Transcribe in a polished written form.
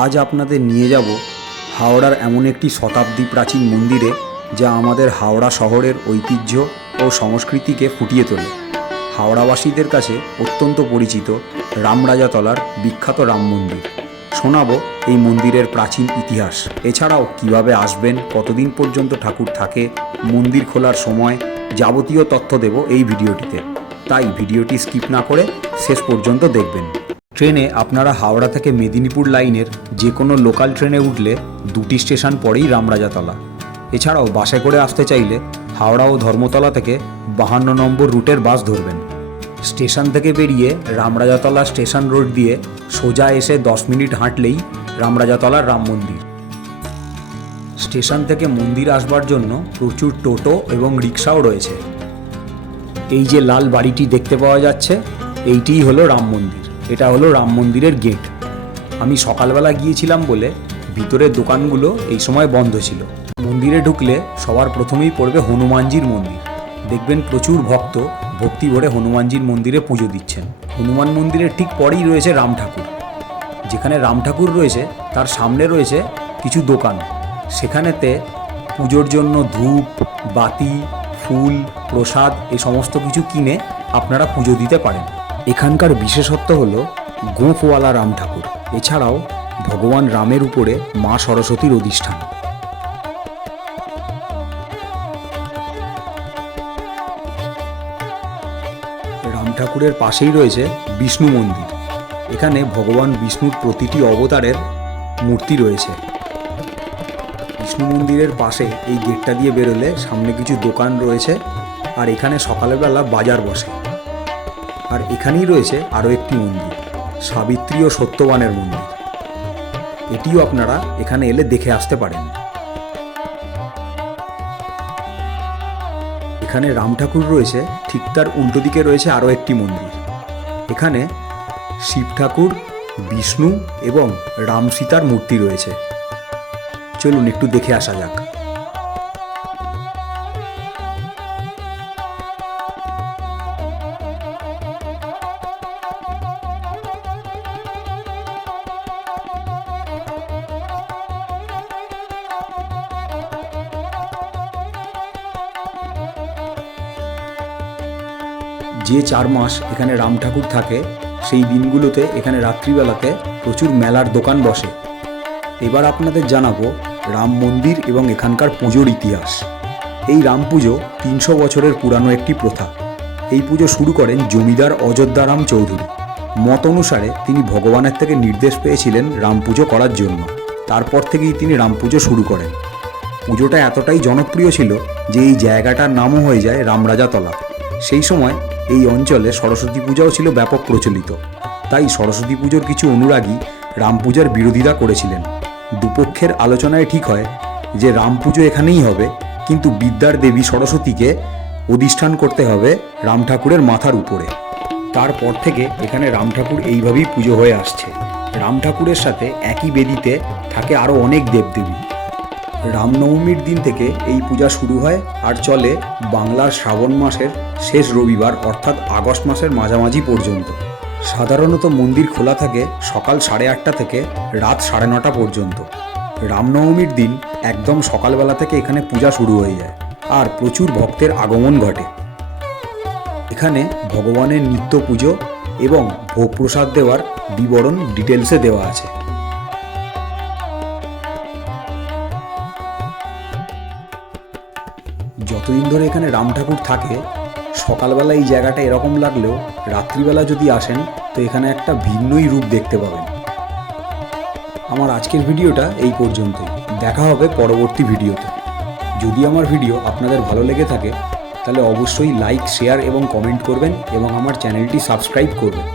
আজ আপনাদের নিয়ে যাব হাওড়ার এমন একটি শতাব্দী প্রাচীন মন্দিরে, যা আমাদের হাওড়া শহরের ঐতিহ্য ও সংস্কৃতিকে ফুটিয়ে তোলে। হাওড়াবাসীদের কাছে অত্যন্ত পরিচিত রামরাজাতলার বিখ্যাত রাম মন্দির। শোনাবো এই মন্দিরের প্রাচীন ইতিহাস, এছাড়াও কিভাবে আসবেন, কতদিন পর্যন্ত ঠাকুর থাকে, মন্দির খোলার সময়, যাবতীয় তথ্য দেব এই ভিডিওটিতে। তাই ভিডিওটি স্কিপ না করে শেষ পর্যন্ত দেখবেন। ট্রেনে আপনারা হাওড়া থেকে মেদিনীপুর লাইনের যে কোনো লোকাল ট্রেনে উঠলে দুটি স্টেশন পরেই রামরাজাতলা। এছাড়াও বাসে করে আসতে চাইলে হাওড়া ও ধর্মতলা থেকে 52 নম্বর রুটের বাস ধরবেন। স্টেশন থেকে বেরিয়ে রামরাজাতলা স্টেশন রোড দিয়ে সোজা এসে 10 মিনিট হাঁটলেই রামরাজাতলার রাম মন্দির। স্টেশন থেকে মন্দির আসবার জন্য প্রচুর টোটো এবং রিক্সাও রয়েছে। এই যে লাল বাড়িটি দেখতে পাওয়া যাচ্ছে, এইটিই হলো রাম মন্দির। এটা হলো রাম মন্দিরের গেট। আমি সকালবেলা গিয়েছিলাম বলে ভিতরের দোকানগুলো এই সময় বন্ধ ছিল। মন্দিরে ঢুকলে সবার প্রথমেই পড়বে হনুমানজির মন্দির। দেখবেন প্রচুর ভক্ত ভক্তি ভরে হনুমানজির মন্দিরে পুজো দিচ্ছেন। হনুমান মন্দিরের ঠিক পরেই রয়েছে রাম ঠাকুর। যেখানে রাম ঠাকুর রয়েছে তার সামনে রয়েছে কিছু দোকান। সেখানেতে পুজোর জন্য ধূপ, বাতি, ফুল, প্রসাদ এই সমস্ত কিছু কিনে আপনারা পুজো দিতে পারেন। এখানকার বিশেষত্ব হলো গোঁফওয়ালা রাম ঠাকুর। এছাড়াও ভগবান রামের উপরে মা সরস্বতীর অধিষ্ঠান। রাম ঠাকুরের পাশেই রয়েছে বিষ্ণু মন্দির। এখানে ভগবান বিষ্ণুর প্রতিটি অবতারের মূর্তি রয়েছে। বিষ্ণু মন্দিরের পাশে এই গেটটা দিয়ে বেরোলে সামনে কিছু দোকান রয়েছে, আর এখানে সকালবেলা বাজার বসে। আর এখানেই রয়েছে আরও একটি মন্দির, সাবিত্রী ও সত্যবানের মন্দির। এটিও আপনারা এখানে এলে দেখে আসতে পারেন। এখানে রাম ঠাকুর রয়েছে, ঠিক তার উল্টো দিকে রয়েছে আরও একটি মন্দির। এখানে শিব ঠাকুর, বিষ্ণু এবং রাম সীতার মূর্তি রয়েছে। চলুন একটু দেখে আসা যাক। যে 4 মাস এখানে রাম ঠাকুর থাকে, সেই দিনগুলোতে এখানে রাত্রিবেলাতে প্রচুর মেলার দোকান বসে। এবার আপনাদের জানাবো রাম মন্দির এবং এখানকার পুজোর ইতিহাস। এই রাম পুজো 300 বছরের পুরানো একটি প্রথা। এই পুজো শুরু করেন জমিদার অযোধ্যারাম চৌধুরী। মত অনুসারে তিনি ভগবানের থেকে নির্দেশ পেয়েছিলেন রাম পুজো করার জন্য। তারপর থেকেই তিনি রাম পুজো শুরু করেন। পুজোটা এতটাই জনপ্রিয় ছিল যে এই জায়গাটার নামও হয়ে যায় রামরাজাতলা। সেই সময় এই অঞ্চলে সরস্বতী পূজাও ছিল ব্যাপক প্রচলিত। তাই সরস্বতী পুজোর কিছু অনুরাগী রাম পূজার বিরোধিতা করেছিলেন। দুপক্ষের আলোচনায় ঠিক হয় যে রাম পুজো এখানেই হবে, কিন্তু বিদ্যার দেবী সরস্বতীকে অধিষ্ঠান করতে হবে রাম ঠাকুরের মাথার উপরে। তারপর থেকে এখানে রাম ঠাকুর এইভাবেই পুজো হয়ে আসছে। রাম ঠাকুরের সাথে একই বেদিতে থাকে আরও অনেক দেবদেবী। রামনবমীর দিন থেকে এই পূজা শুরু হয় আর চলে বাংলার শ্রাবণ মাসের শেষ রবিবার, অর্থাৎ আগস্ট মাসের মাঝামাঝি পর্যন্ত। সাধারণত মন্দির খোলা থাকে সকাল 8:30 থেকে রাত 9:30 পর্যন্ত। রামনবমীর দিন একদম সকালবেলা থেকে এখানে পূজা শুরু হয়ে যায় আর প্রচুর ভক্তের আগমন ঘটে। এখানে ভগবানের নিত্য পুজো এবং ভোগ প্রসাদ দেওয়ার বিবরণ ডিটেলসে দেওয়া আছে। যতদিন ধরে এখানে রাম ঠাকুর থাকে, সকালবেলা এই জায়গাটা এরকম লাগলেও রাত্রিবেলা যদি আসেন তো এখানে একটা ভিন্নই রূপ দেখতে পাবেন। আমার আজকের ভিডিওটা এই পর্যন্তই। দেখা হবে পরবর্তী ভিডিওতে। যদি আমার ভিডিও আপনাদের ভালো লেগে থাকে তাহলে অবশ্যই লাইক, শেয়ার এবং কমেন্ট করবেন এবং আমার চ্যানেলটি সাবস্ক্রাইব করবেন।